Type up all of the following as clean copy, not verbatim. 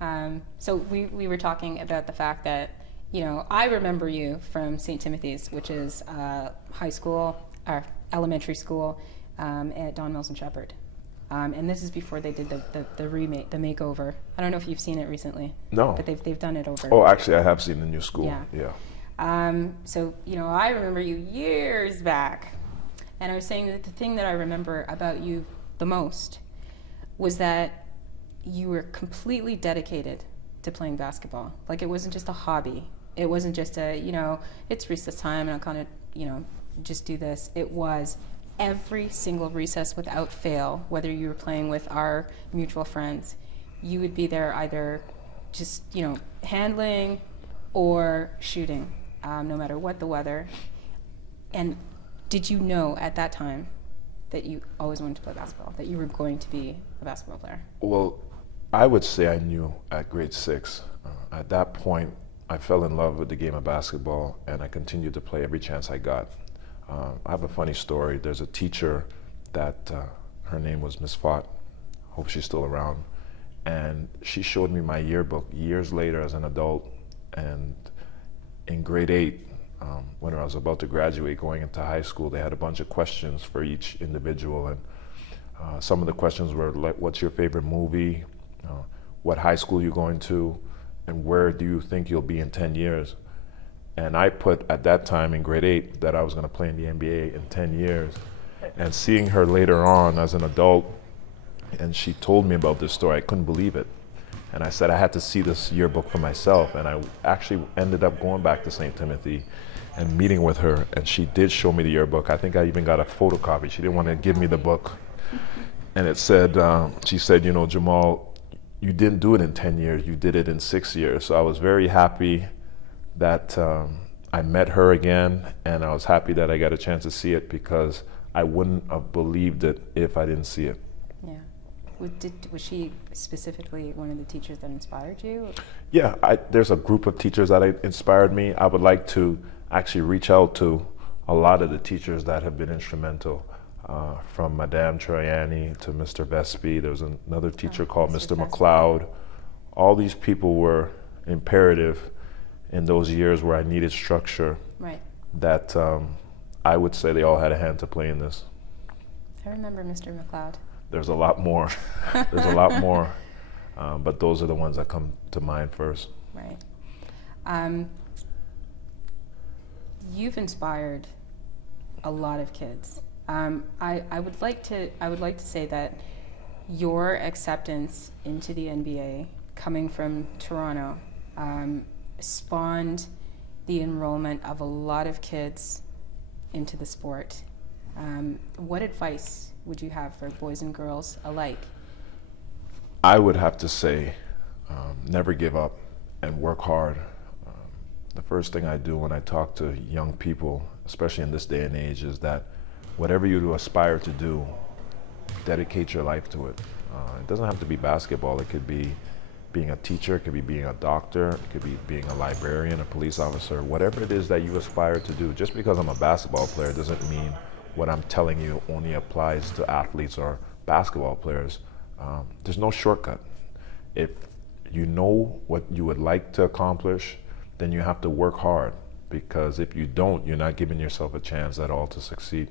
So we were talking about the fact that, I remember you from St. Timothy's, which is high school, or elementary school at Don Mills and Shepherd. And this is before they did the remake, the makeover. I don't know if you've seen it recently. No. But they've done it over. Oh, actually, I have seen the new school. Yeah. Yeah. So, I remember you years back. And I was saying that the thing that I remember about you the most was that you were completely dedicated to playing basketball. Like, it wasn't just a hobby. It wasn't just it's recess time and I'll kind of, just do this. It was every single recess without fail, whether you were playing with our mutual friends, you would be there either just, handling or shooting, no matter what the weather. And did you know at that time that you always wanted to play basketball, that you were going to be a basketball player? Well, I would say I knew at grade 6. At that point, I fell in love with the game of basketball, and I continued to play every chance I got. I have a funny story. There's a teacher that, her name was Miss Fott, hope she's still around, and she showed me my yearbook years later as an adult, and in grade 8, when I was about to graduate going into high school, they had a bunch of questions for each individual, and some of the questions were like, what's your favorite movie, what high school you're going to, and where do you think you'll be in 10 years? And I put at that time in grade 8 that I was going to play in the NBA in 10 years. And seeing her later on as an adult, and she told me about this story, I couldn't believe it. And I said I had to see this yearbook for myself. And I actually ended up going back to St. Timothy and meeting with her. And she did show me the yearbook. I think I even got a photocopy. She didn't want to give me the book. And it said, she said, Jamaal, you didn't do it in 10 years, you did it in 6 years. So I was very happy that I met her again, and I was happy that I got a chance to see it because I wouldn't have believed it if I didn't see it. Yeah. Was she specifically one of the teachers that inspired you? Yeah, there's a group of teachers that inspired me. I would like to actually reach out to a lot of the teachers that have been instrumental. From Madame Troiani to Mr. Vespi. There was another teacher called Mr. McLeod. All these people were imperative in those years where I needed structure. Right. That I would say they all had a hand to play in this. I remember Mr. McLeod. There's a lot more. There's a lot more. But those are the ones that come to mind first. Right. You've inspired a lot of kids. I would like to say that your acceptance into the NBA, coming from Toronto, spawned the enrollment of a lot of kids into the sport. What advice would you have for boys and girls alike? I would have to say, never give up and work hard. The first thing I do when I talk to young people, especially in this day and age, is that whatever you aspire to do, dedicate your life to it. It doesn't have to be basketball. It could be being a teacher, it could be being a doctor, it could be being a librarian, a police officer, whatever it is that you aspire to do. Just because I'm a basketball player doesn't mean what I'm telling you only applies to athletes or basketball players. There's no shortcut. If you know what you would like to accomplish, then you have to work hard, because if you don't, you're not giving yourself a chance at all to succeed.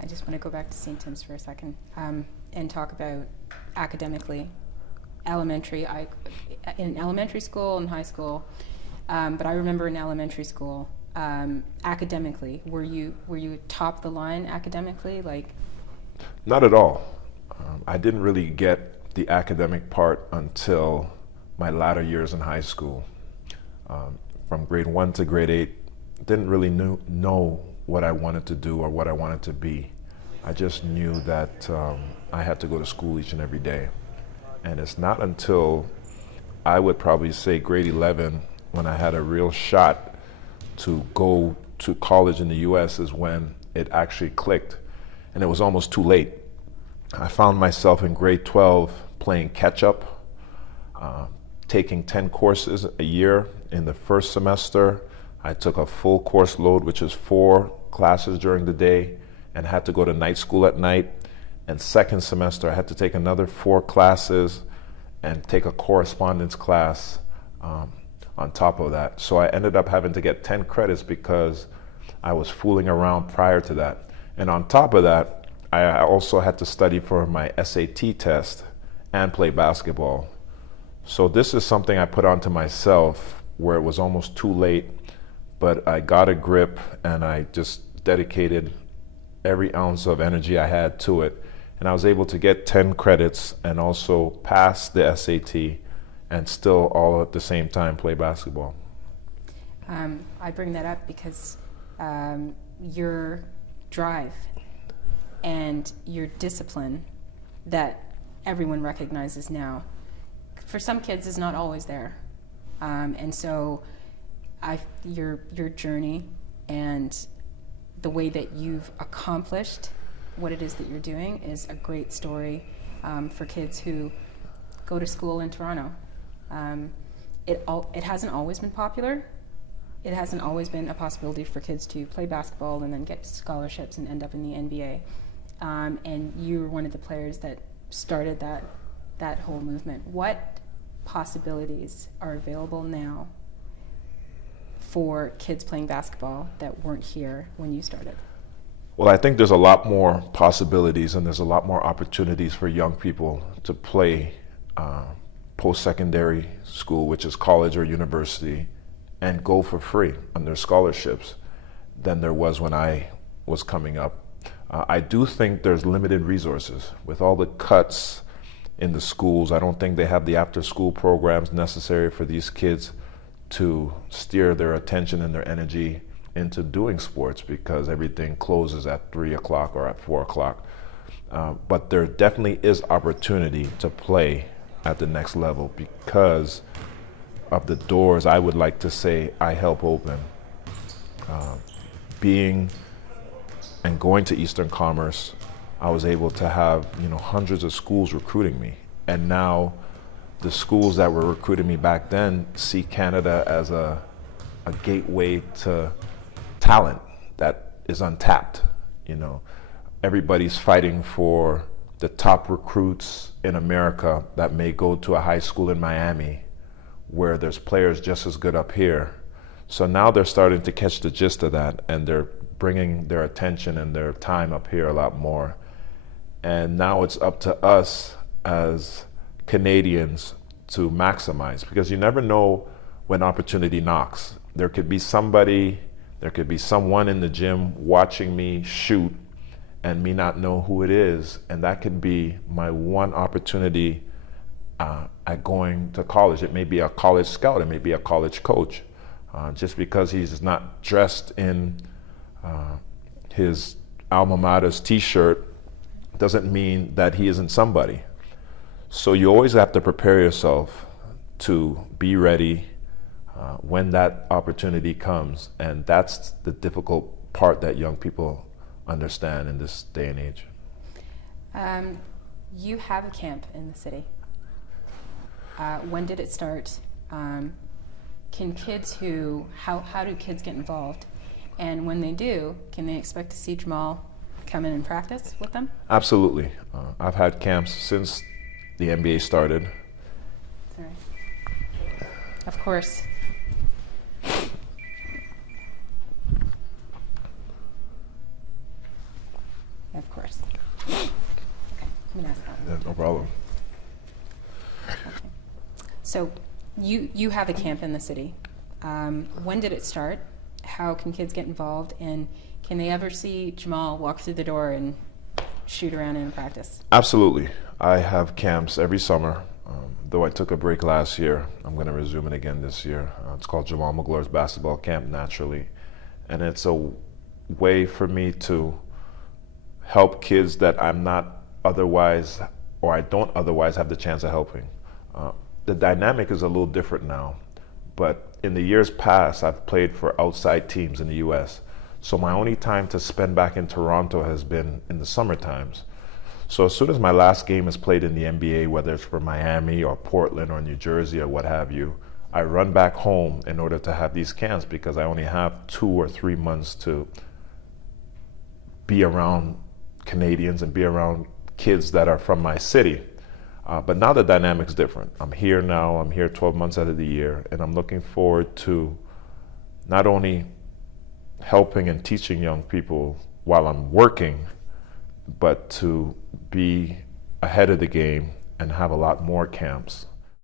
I just want to go back to St. Tim's for a second and talk about academically. In elementary school and high school, but I remember in elementary school, academically, were you top the line academically? Not at all. I didn't really get the academic part until my latter years in high school. From grade 1 to grade 8, didn't really know what I wanted to do or what I wanted to be. I just knew that I had to go to school each and every day. And it's not until I would probably say grade 11 when I had a real shot to go to college in the US is when it actually clicked. And it was almost too late. I found myself in grade 12 playing catch up, taking 10 courses a year. In the first semester, I took a full course load, which is 4 classes during the day, and had to go to night school at night. And second semester, I had to take another 4 classes, and take a correspondence class on top of that. So I ended up having to get 10 credits because I was fooling around prior to that. And on top of that, I also had to study for my SAT test and play basketball. So this is something I put onto myself where it was almost too late, but I got a grip and I just dedicated every ounce of energy I had to it. And I was able to get 10 credits and also pass the SAT and still all at the same time play basketball. I bring that up because your drive and your discipline that everyone recognizes now, for some kids is not always there. And so your journey and the way that you've accomplished what it is that you're doing is a great story for kids who go to school in Toronto. It hasn't always been popular. It hasn't always been a possibility for kids to play basketball and then get scholarships and end up in the NBA. And you were one of the players that started that whole movement. What possibilities are available now for kids playing basketball that weren't here when you started? Well, I think there's a lot more possibilities and there's a lot more opportunities for young people to play post-secondary school, which is college or university, and go for free under scholarships than there was when I was coming up. I do think there's limited resources. With all the cuts in the schools, I don't think they have the after-school programs necessary for these kids to steer their attention and their energy into doing sports because everything closes at 3 o'clock or at 4 o'clock. But there definitely is opportunity to play at the next level because of the doors I would like to say I help open. Being and going to Eastern Commerce, I was able to have hundreds of schools recruiting me. And now the schools that were recruiting me back then see Canada as a gateway to talent that is untapped. Everybody's fighting for the top recruits in America that may go to a high school in Miami where there's players just as good up here. So now they're starting to catch the gist of that and they're bringing their attention and their time up here a lot more. And now it's up to us as Canadians to maximize, because you never know when opportunity knocks. There could be someone in the gym watching me shoot and me not know who it is, and that could be my one opportunity at going to college. It may be a college scout, it may be a college coach. Just because he's not dressed in his alma mater's t-shirt doesn't mean that he isn't somebody. So you always have to prepare yourself to be ready when that opportunity comes, and that's the difficult part that young people understand in this day and age. You have a camp in the city. When did it start? How do kids get involved? And when they do, can they expect to see Jamaal come in and practice with them? Absolutely. I've had camps since the NBA started. Sorry. Of course. Of course. Okay, I'm gonna ask that one. Yeah, no problem. Okay. So you have a camp in the city. When did it start? How can kids get involved? And can they ever see Jamaal walk through the door and shoot around in practice? Absolutely. I have camps every summer. Though I took a break last year, I'm going to resume it again this year. It's called Jamaal Magloire's Basketball Camp Naturally. And it's a way for me to help kids that I'm not otherwise, or I don't otherwise have the chance of helping. The dynamic is a little different now, but in the years past, I've played for outside teams in the US. So my only time to spend back in Toronto has been in the summer times. So as soon as my last game is played in the NBA, whether it's for Miami or Portland or New Jersey or what have you, I run back home in order to have these camps because I only have 2 or 3 months to be around Canadians and be around kids that are from my city. But now the dynamic's different. I'm here now, I'm here 12 months out of the year, and I'm looking forward to not only helping and teaching young people while I'm working, but to be ahead of the game and have a lot more camps